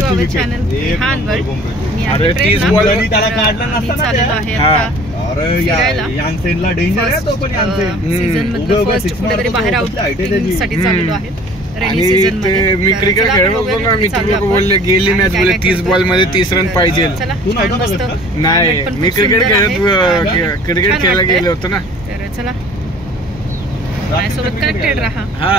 Channel हानवर मी अरे 30 ball त्याला काढला नसता यानसेनला डेंजर आहे तो पण यानसेन सीझन मधलं फर्स्ट कुठेतरी बाहेर आउटिंग साठी चाललेलो आहे रेनी आणि सीझन ते मध्ये. मी क्रिकेट खेळत होतो ना, मी लोक बोलले गेली मॅच बोलले 30 बॉल मध्ये 30 रन पाहिजे. नाही मी क्रिकेट खेळायला गेलो होतो ना. तर चला माझ्यासोबत कनेक्टेड राहा. हा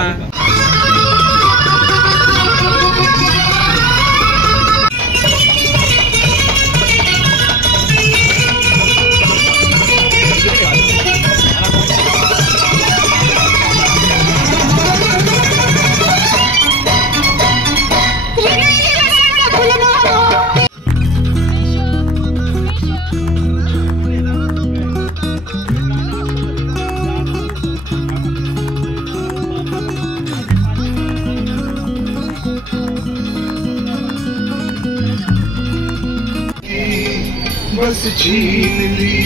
बस छीन ली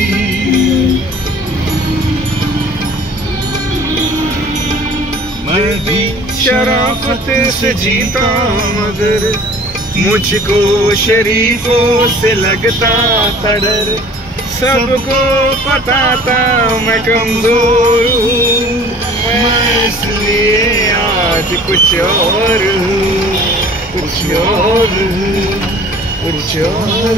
मैं भी शराफत से जीता मगर मुझको शरीफों से लगता था डर. सबको पता था मैं कमजोर हूँ, मैं इसलिए आज कुछ और हूँ, कुछ और हूँ, कुछ और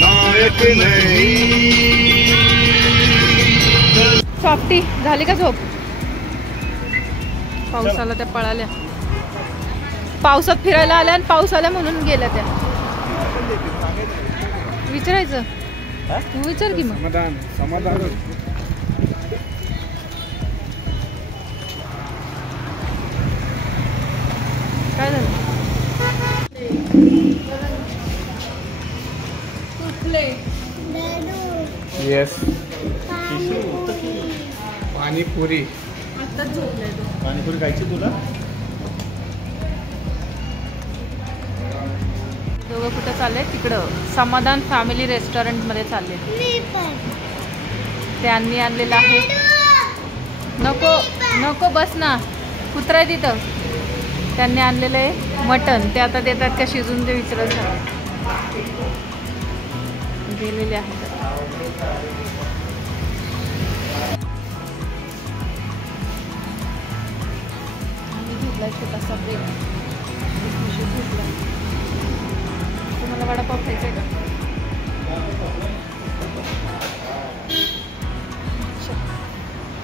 नायक नहीं. सॉफ्टी झाली का झोप? पाऊस आला त्या पळाल्या, पावसात फिरायला आल्या आणि पाऊस आला म्हणून गेल्या त्या. विचारायचं तू विचार की मग. समाधान समाधान. काय झालं? येस पाणीपुरी. आत्ताच झोपलाय तो. पाणीपुरी खायची तुला? दोघं कुठं चालले? तिकडं समाधान फॅमिली रेस्टॉरंट मध्ये चालले. त्यांनी आणलेलं आहे. नको नको बस ना, कुत्रा आहे तिथं. त्यांनी आणलेलं आहे मटन. ते आता देतात का शिजून ते विचारत झाले. गेलेले आहेत. छोटासा ब्रेक. तुम्हाला वडापाव खायचा आहे का?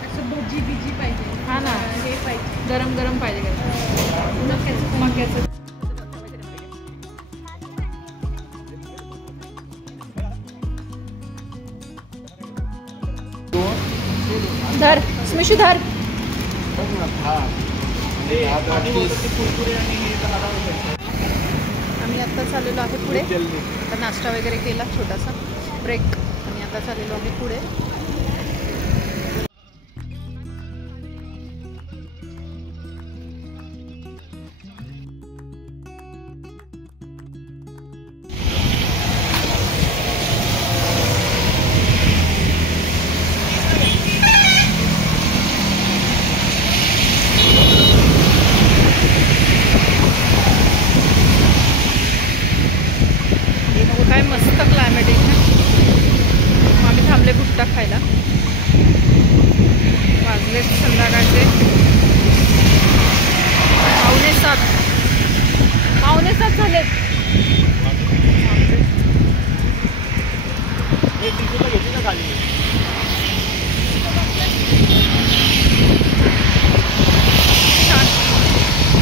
असं भजी बिजी पाहिजे. हा ना, हे पाहिजे गरम गरम पाहिजे का? मक्याचं धर स्मिशू धर. आम्ही आता चाललेलो आहे पुढे. आता नाश्ता वगैरे केला, छोटासा ब्रेक, आणि आता चाललेलो आहे पुढे. काय मस्त क्लायमेट आहे. आम्ही थांबले भुट्टा खायला. वाजले संध्याकाळचे 7:15 झाले. छान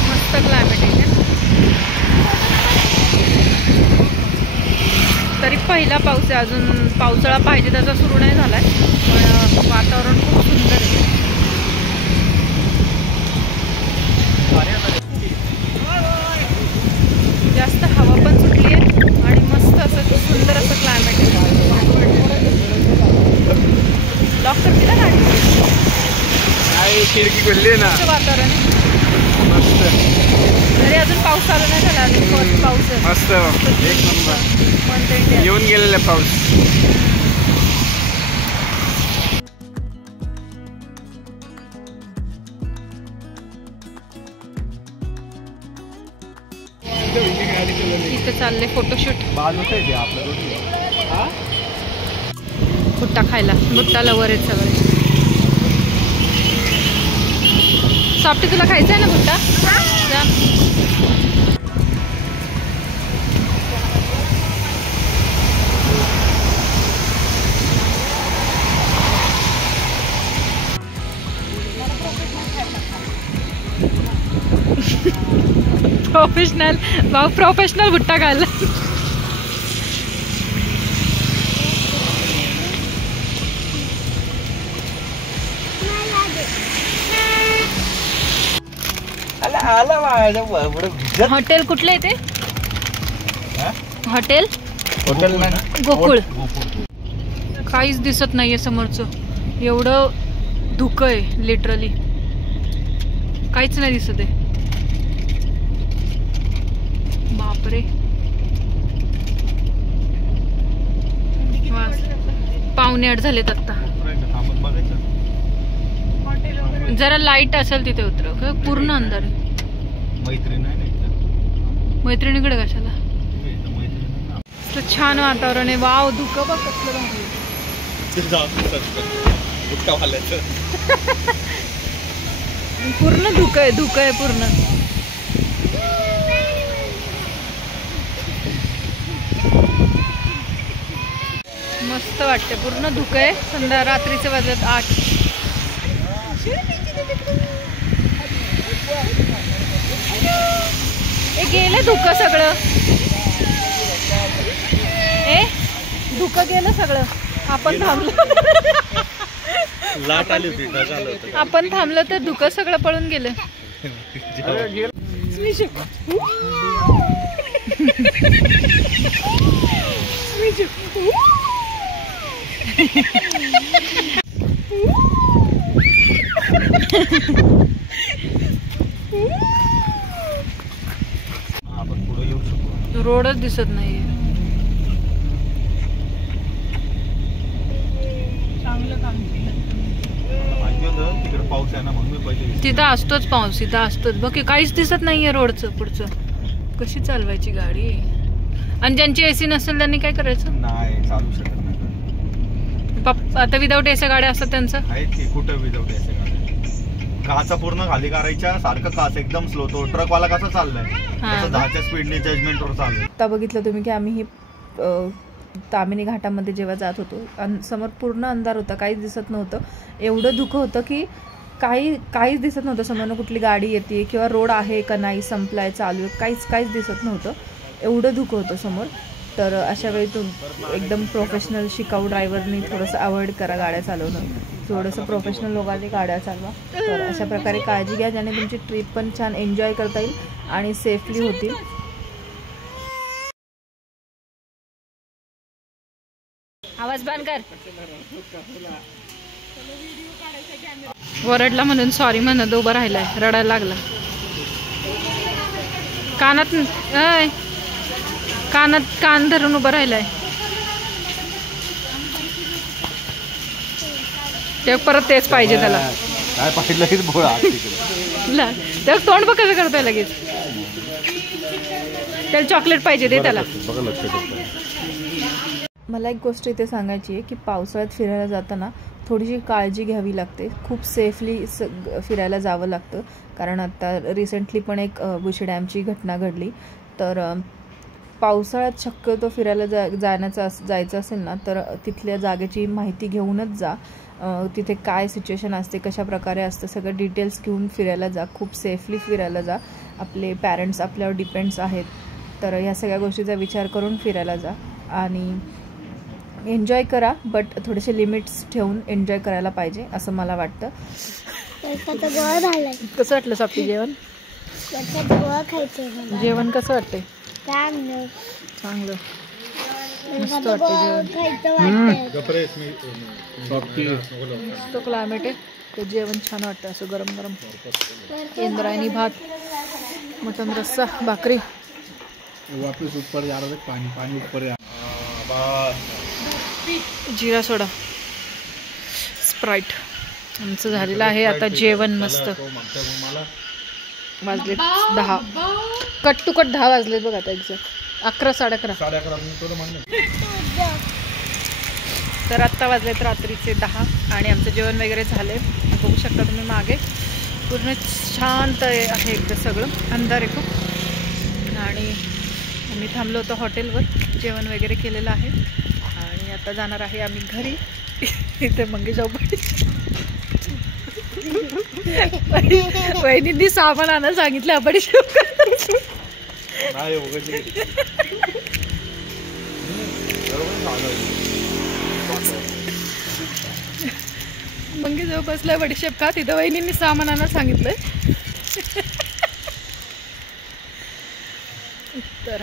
मस्त क्लायमेट आहे. तरी पहिला पाऊस आहे, अजून पावसाळा पाहिजे त्याचा सुरू नाही झालाय, पण वातावरण खूप सुंदर आहे. जास्त हवा पण सुटली आहे आणि मस्त असं सुंदर असं क्लायमेट आहे. लॉक करते ना गाडी? खिडकी खुलली ना. वातावरण मस्त. तरी अजून पाऊस चालू नाही झाला. अजून पाऊस मस्त एक नंबर येऊन गेलेला पाऊस. इथे चालले फोटोशूट. भुट्टा खायला. भुट्टा लवर आहेत सगळे. सॉफ्टी तुला खायचा आहे ना भुट्टा? जा. प्रोफेशनल भाऊ, प्रोफेशनल भुट्टा खायला. हॉटेल कुठलं आहे ते? हॉटेल गोकुळ. काहीच दिसत नाहीये समोरचं. एवढं धुकं आहे लिटरली. काहीच नाही दिसत आहे. बापरे. 7:45 झालेत आता. जरा लाईट असेल तिथे उतर. पूर्ण अंधार. मैत्रिणीकडे कशाला? छान वातावरण आहे. वाव, धुकं बघ कसलं. पूर्ण धुकं आहे. धुकं आहे पूर्ण. मस्त वाटते. पूर्ण धुकं आहे. संध्या रात्रीचे वाजत 8. गेलं धुकं सगळं. धुकं गेलं सगळं. आपण थांबलो. लाट आली होती. आपण थांबलो तर धुकं सगळं पळून गेलं. रोडच दिसत नाहीये. तिथं असतोच पाऊस. इथं असतोच. बघ काहीच दिसत नाहीये रोडचं पुढचं. कशी चालवायची गाडी? आणि ज्यांची एसी नसेल त्यांनी काय करायचं? नाही चालू शकत नाही. आता विदाऊट एसी गाड्या असतात त्यांचं. कुठं विदाऊट एसी गाड्या? काचा पूर्ण खाली करायच्या. सारखं काच एकदम स्लो. तो ट्रकवाला कसा चाललाय 10च्या स्पीडने जजमेंट वर चाललाय. आता बघितलं तुम्ही की आम्ही ही तामिनी घाटामध्ये जेव्हा जात होतो, समोर पूर्ण अंधार होता. काहीच दिसत नव्हतं. एवढं धुकं होतं की काहीच दिसत नव्हतं. समोरनं कुठली गाडी येते किंवा रोड आहे का नाही, संपलाय, चालू आहे, काहीच दिसत नव्हतं. एवढं धुकं होतं समोर. तर अशा वेळी एकदम प्रोफेशनल शिकाऊ ड्रायव्हरनी थोडंसं अवॉइड करा गाड्या चालवणं. थोडंसं प्रोफेशनल लोकांनी गाड्या चालवा. तर अशा प्रकारे काळजी घ्या ज्याने तुमची ट्रिप पण छान एन्जॉय करता येईल आणि सेफली होतील. आवाज बंद कर. वरडला म्हणून सॉरी म्हणत उभं राहिलाय. रडायला लागला. कान धरून उभं राहिलाय. ते परत तेच पाहिजे त्याला. काय पाहिजे ते तोंड बघ कसं करतोय लगेच. त्याला चॉकलेट पाहिजे दे त्याला. मला एक गोष्ट इथे सांगायची आहे की पावसाळ्यात फिरायला जाताना थोडीशी काळजी घ्यावी लागते. खूप सेफली फिरायला जावं लागतं. कारण आता रिसेंटली पण एक बुशी डॅमची घटना घडली. तर पावसाळ्यात शक्यतो फिरायला जायचं असेल ना तर तिथल्या जागेची माहिती घेऊनच जा. तिथे काय सिच्युएशन असते, कशा प्रकारे असतं, सगळं डिटेल्स घेऊन फिरायला जा. खूप सेफली फिरायला जा. आपले पॅरेंट्स आपल्यावर डिपेंड्स आहेत. तर ह्या सगळ्या गोष्टीचा विचार करून फिरायला जा आणि एन्जॉय करा. बट थोडेसे लिमिट्स ठेवून एन्जॉय करायला पाहिजे असं मला वाटतं. कसं वाटलं सॉफ्टी जेवण? जेवण कसं वाटतंय? चांगलं. मस्त वाटतं जेवण. तो क्लायमेट आहे. ते जेवण छान वाटतं असं गरम गरम. इंद्रायणी भात, मटन रस्सा, भाकरी. वापस ऊपर जा रहा है. पानी ऊपर है. जिरा सोडा, स्प्राईट. आमचं झालेलं आहे आता जेवण. मस्त वाजले 10, कट टू कट 10 वाजले बघ आता एक्झॅक्ट 11 11:30. तर आत्ता वाजलेत रात्रीचे 10 आणि आमचं जेवण वगैरे झाले. बघू शकता तुम्ही मागे पूर्ण शांत आहे एकदम, सगळं अंधार आहे खूप. आणि आम्ही थांबलो होतो हॉटेलवर, जेवण वगैरे केलेलं आहे आणि आता जाणार आहे आम्ही घरी. इथे मंगेशाव वहिनींनी सामान आणायला सांगितलं बडीशेप. मंगेशाव बसलाय बडीशेप का, तिथं वहिनींनी सामान आणायला सांगितलंय. तर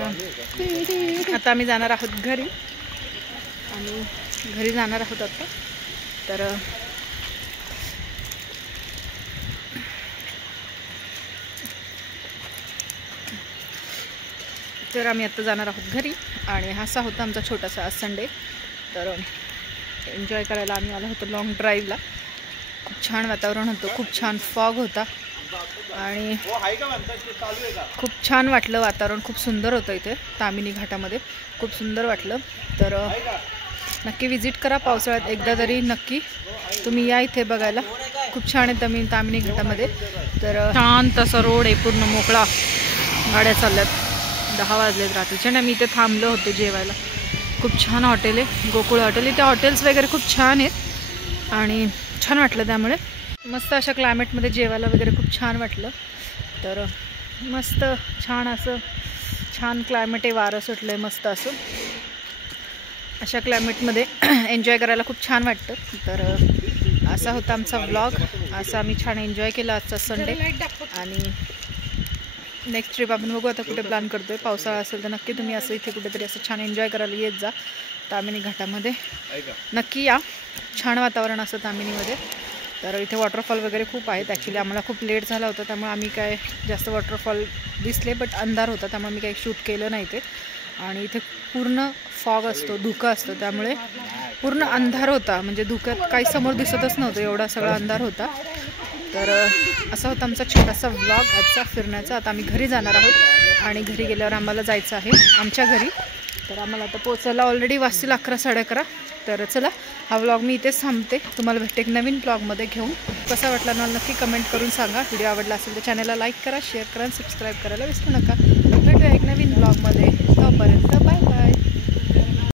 आता आम्ही जाणार आहोत घरी आणि घरी जाणार आहोत आता. तर आम्ही आता जाणार आहोत घरी आणि असा होता आमचा छोटासा आज संडे. तर एन्जॉय करायला आम्ही आलो होतो लॉंग ड्राईव्हला. खूप छान वातावरण होतं, खूप छान फॉग होता आणि खूप छान वाटलं. वातावरण खूप सुंदर होतं इथे तामिनी घाटामध्ये, खूप सुंदर वाटलं. तर नक्की विजिट करा पावसाळ्यात एकदा तरी, नक्की तुम्ही या इथे बघायला. खूप छान आहे तामिनी घाटामध्ये. तर शांत असा रोड आहे, पूर्ण मोकळा, गाड्या चालल्यात. 10 वाजलेत रात्रीचे आणि मी इथे थांबलो होते जेवायला. खूप छान हॉटेल आहे गोकुळ हॉटेल. इथे हॉटेल्स वगैरे खूप छान आहेत आणि छान वाटलं, त्यामुळे मस्त अशा क्लायमेटमध्ये जेवायला वगैरे खूप छान वाटलं. तर मस्त छान असं छान क्लायमेट आहे, वारं सुटलं आहे मस्त असं. अशा क्लायमेटमध्ये एन्जॉय करायला खूप छान वाटतं. तर असा होता आमचा व्लॉग. असा आम्ही छान एन्जॉय केला आजचा संडे आणि नेक्स्ट ट्रिप आपण बघू आता कुठे प्लॅन करतोय. पावसाळा असेल तर नक्की तुम्ही असं इथे कुठेतरी असं छान एन्जॉय करायला येत जा तामिनी घाटामध्ये. नक्की या, छान वातावरण असतं तामिनीमध्ये. तर इथे वॉटरफॉल वगैरे खूप आहेत. ॲक्च्युली आम्हाला खूप लेट झाला होता, त्यामुळे आम्ही काय जास्त वॉटरफॉल दिसले, बट अंधार होता त्यामुळे आम्ही काही शूट केलं नाही ते. आणि इथे पूर्ण फॉग असतो, धुकं असतं, त्यामुळे पूर्ण अंधार होता, म्हणजे धुक्यात काही समोर दिसतच नव्हतं, एवढा सगळा अंधार होता. तर असा होता आमचा छोटासा व्लॉग आजचा फिरण्याचा. आता आम्ही घरी जाणार आहोत आणि घरी गेल्यावर आम्हाला जायचं आहे आमच्या घरी. तर आम्हाला आता पोचायला ऑलरेडी वाजतील 11 11:30. तर चला, हा व्लॉग मी इथेच थांबते. तुम्हाला भेटते एक नवीन ब्लॉगमध्ये घेऊन. कसा वाटला मला नक्की कमेंट करून सांगा. व्हिडिओ आवडला असेल तर चॅनलला लाईक करा, शेअर करा आणि सबस्क्राईब करायला विसरू नका.